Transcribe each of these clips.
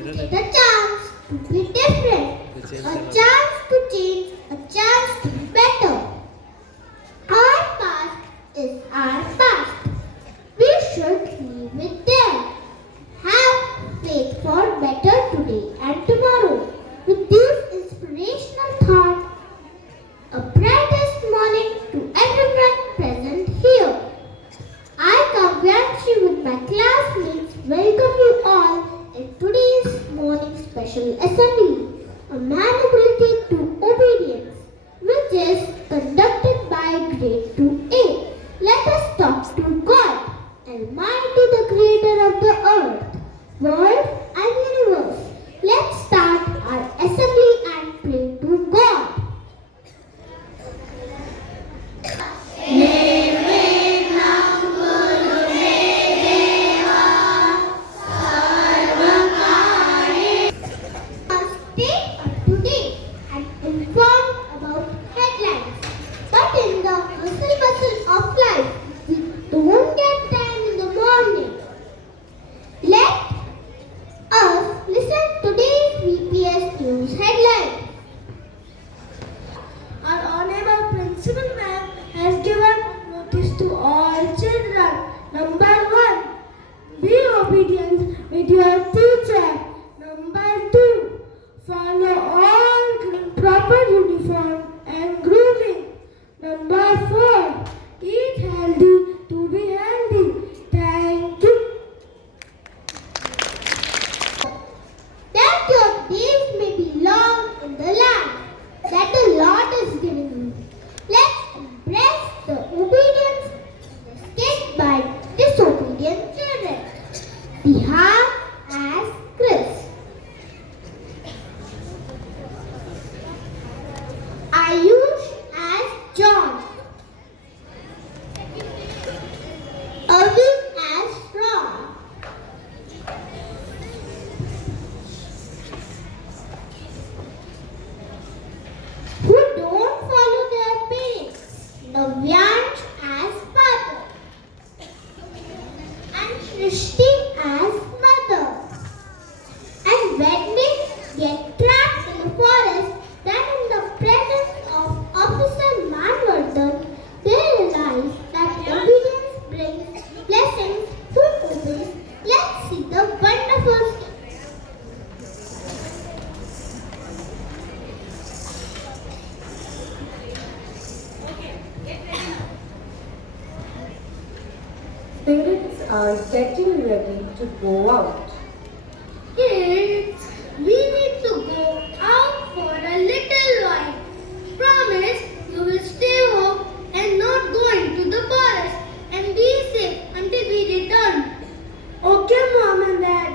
get a chance to be different, a chance to change, a chance to be better. Our past is our past. We should live with them. Have faith for better today and tomorrow. With this inspirational thought, a brightest morning to everyone present here. I, Kavyanshi, with my classmates, welcome you all in today's morning special assembly, a manability to obedience, which is conducted by grade 2A. Let us talk to God, Almighty, the creator of the earth, world and universe. Let's start our assembly and pray to God. Stay up to date and informed about headlines. But in the hustle bustle of life, we don't get time in the morning. Let us listen to today's VPS News headline. Our Honorable Principal Ma'am has given notice to all children. Number 1. Be obedient with your teacher. Number 2. Follow all proper uniform and grooming. Number 4. Eat healthy to be healthy. Thank you. That your days may be long in the land that the Lord is giving you. Let's embrace the obedience escaped by disobedient children. Bihar as Chris. Ayush as John. Arvind as Ron. Who don't follow their parents. Navyansh as father. And Shrishti as mother. And when they get trapped in the forest, then in the presence of Officer Manvardhan, they realize that obedience brings blessings who obeys. Let's see the wonderful Parents are getting ready to go out. Kids, we need to go out for a little while. Promise you will stay home and not go into the forest and be safe until we return. Okay, Mom and Dad.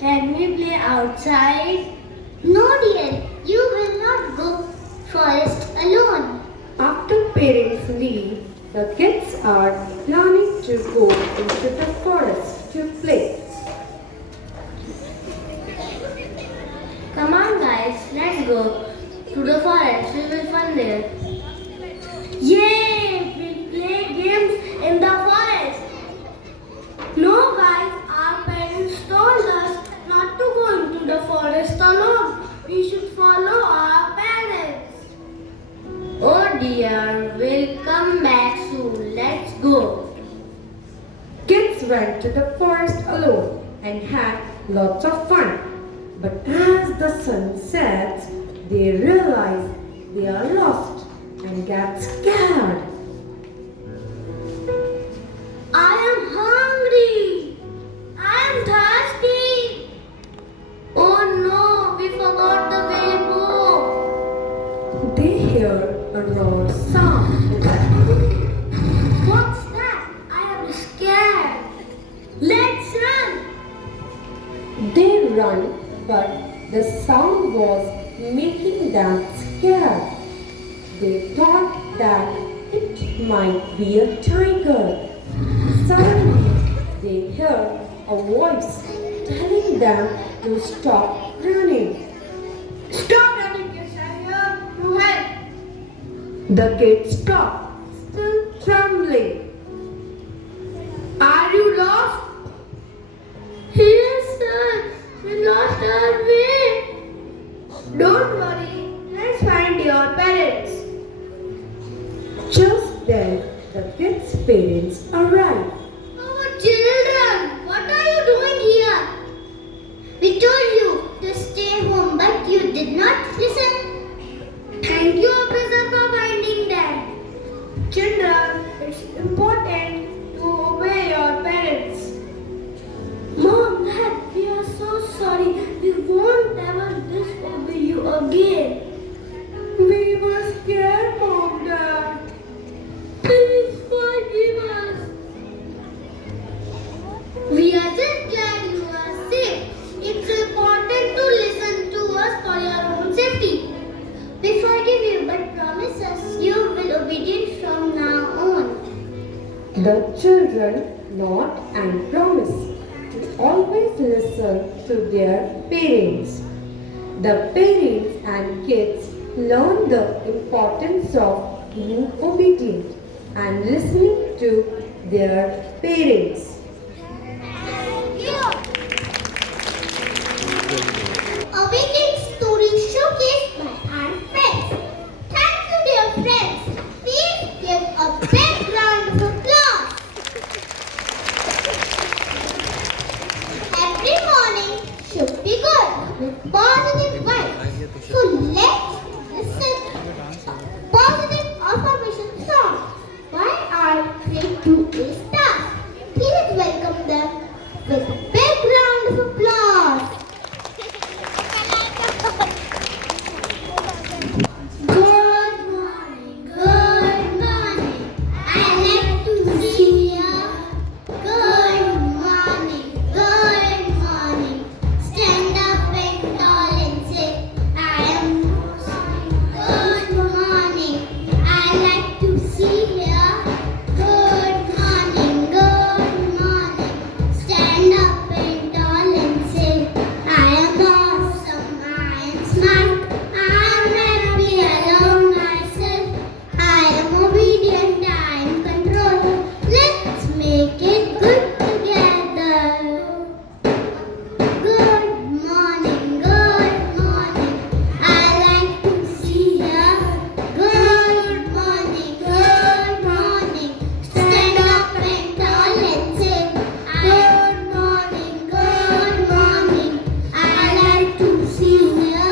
Can we play outside? No, dear. You will not go forest alone. After parents leave, the kids are planning to go into the forest to play. Come on, guys. Let's go to the forest. We will fun there. Yay! We'll play games in the forest. No, guys. Our parents told us not to go into the forest alone. We should follow our parents. Oh dear, we'll come back soon. Let's go. Kids went to the forest alone and had lots of fun. But as the sun sets, they realize they are lost and get scared. I am hungry. I am thirsty. Oh no, we forgot the way home. They hear a raw sound. What's that? I am scared. Let's run. They run, but the sound was making them scared. They thought that it might be a tiger. Suddenly, they heard a voice telling them to stop running. Stop running, kids. I am here to help. The kid stopped, still trembling. Are you lost? Yes, sir. We are we? Don't worry, let's find your parents. Just then, the kids' parents arrived. Oh, children, what are you doing here? We told you to stay home, but you did not listen. Thank you, officer, for finding them. Children, it's important to obey your parents. Mom, Dad, we are so sorry. We won't ever disobey you again. We were scared, Mom, Dad. Please forgive us. We are just glad you are safe. It's important to listen to us for your own safety. We forgive you, but promise us you will obedient from now on. The children nod and promise to always listen to their parents. The parents and kids learn the importance of being obedient and listening to their parents. A weekend story showcased by our friends. Thank you, dear friends. Please give a big round of applause. Every morning should be good with positive vibes. So let's listen to a positive affirmation song by our grade 2A staff. Please welcome them with a big round of applause. Good morning, good morning. I like to see you. Good morning, good morning. Stand up and tall and say, I am good morning. I like to see you. Good morning, good morning. Stand up and tall and say, I am awesome, I am smart, I am happy, I love myself, I am obedient, I am control. Let's make it good together. Good morning, good morning. I like to see ya. Good morning, good morning. Stand up and tall and say, good morning, good morning. I like to see ya.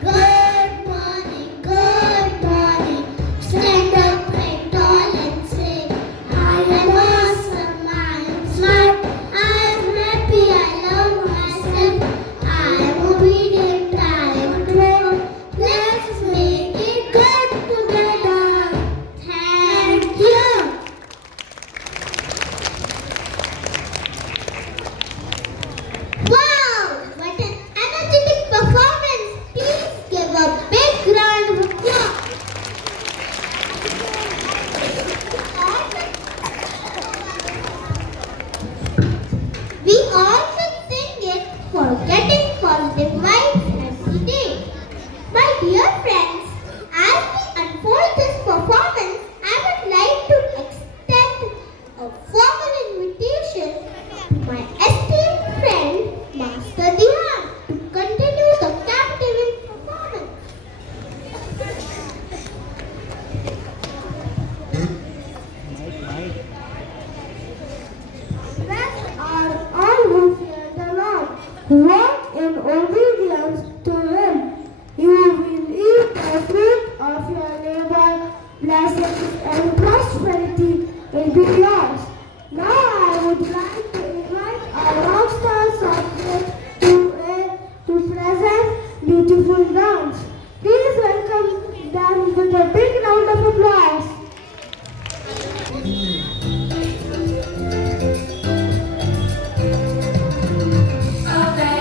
Good morning, good morning. Stand up and tall and say, I am awesome, I am smart, I am happy, I love myself, I am obedient, I am control. Let's make it good together. Thank you. Wow, what an energetic performance. Please give a big round of applause. We all should sing it for getting positive vibes every day. My dear friends, as we unfold this performance, I would like to extend a formal invitation to my esteemed friend, Master Dihan, to continue the captivating performance. Blessed are all who fear the Lord, who walk in obedience to Him. You will eat the fruit of your labor. Blessings and prosperity will be yours. Now I would like to invite our rockstars of grade 2A to present beautiful dance. Please welcome them with a big round of applause. Obey,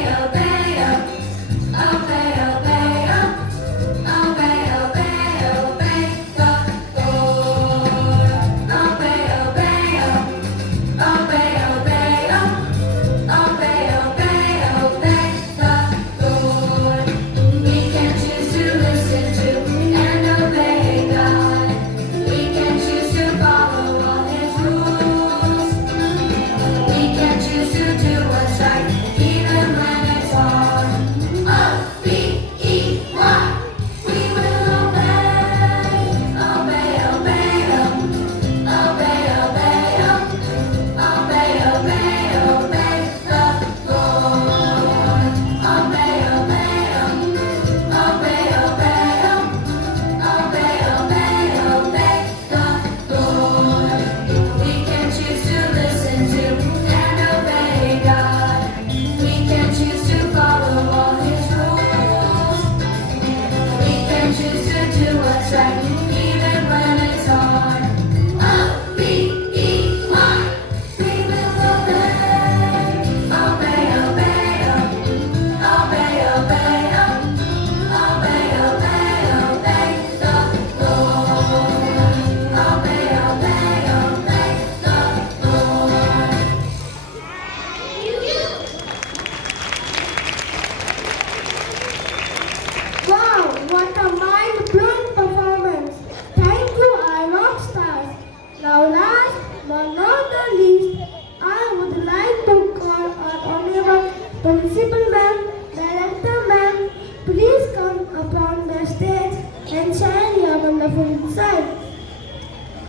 Principal ma'am, Director ma'am, please come upon the stage and share your wonderful insight.